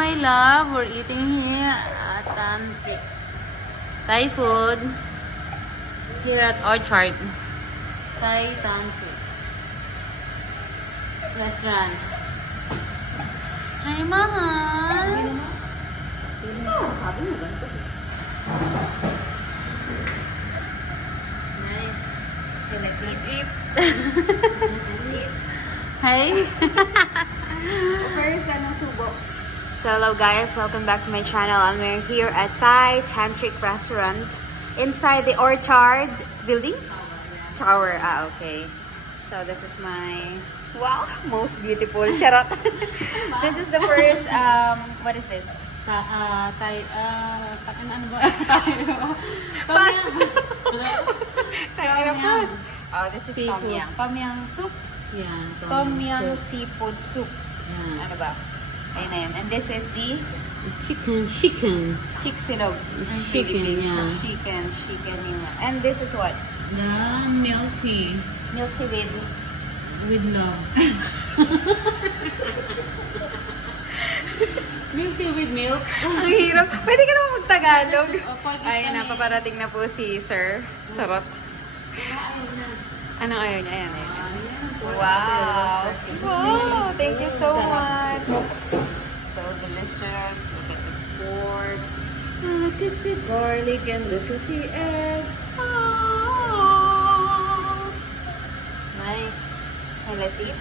my love. We're eating here at Tantric Thai food here at Orchard Thai Tantric Restaurant. Hi, mahal. Nice. Let's eat. Hey. So hello guys, welcome back to my channel, and we're here at Thai Tantric Restaurant inside the Orchard building? Tower. Ah, okay. So this is my most beautiful charot. This is the first what is this? Thai ano ba? Pass. Oh, this is tom yum. Tom yum soup. Yeah, tom yum seafood soup. Yeah. Ano ba? Ayun na yun. And this is the chicken. Chicksinog. Chicken, yeah. So, chicken yun. And this is what? The milk tea. Milk tea with love. Milk tea with milk. Ang hirap. Pwede ka naman mag-Tagalog. Ayun na, paparating na po si Sir. Charot. Anong ayaw niya? Ayan. Wow! Oh, thank you so much. So delicious. Look at the pork. Look at the garlic and look at the egg. Oh. Nice. Okay, let's eat.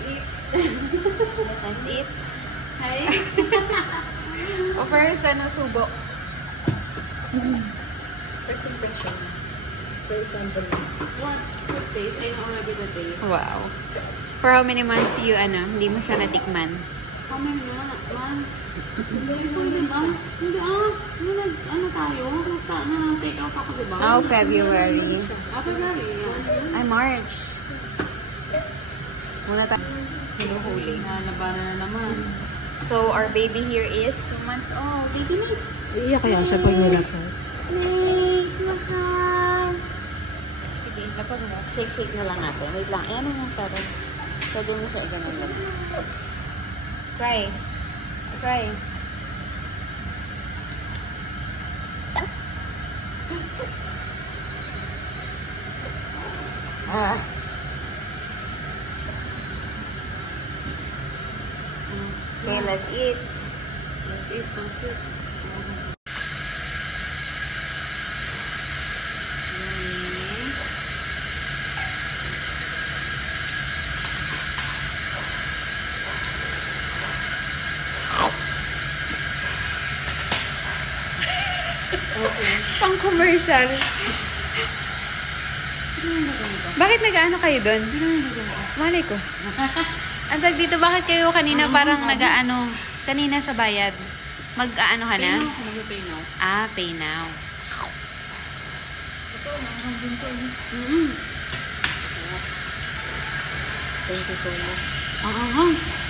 Let's eat. Hi. First, subo. First impression. For example, what taste? I know already the taste. Wow. For how many months you, hindi mo siya natikman? How many months? Hindi tayo? Take out ako, diba? Oh, February. February, yeah. Ay, March. Muna tayo. Hinuhuli. Nalabanan na naman. So, our baby here is 2 months old. Baby Nate. Iiyak kaya siya pag nilapag. Nate, mahal. Sige, lapag mo. Shake na lang natin. Wait lang. Ayan na parang. Pwede mo siya i-ganon lang. Cry. Okay, let's eat. Let's eat some soup. Pang commercial. Bakit nag-ano kayo doon? Malay ko. Antag dito, bakit kayo kanina parang nag-ano? Kanina sa bayad. Mag-ano ka na? Pay now. Ah, pay now. Thank you so much.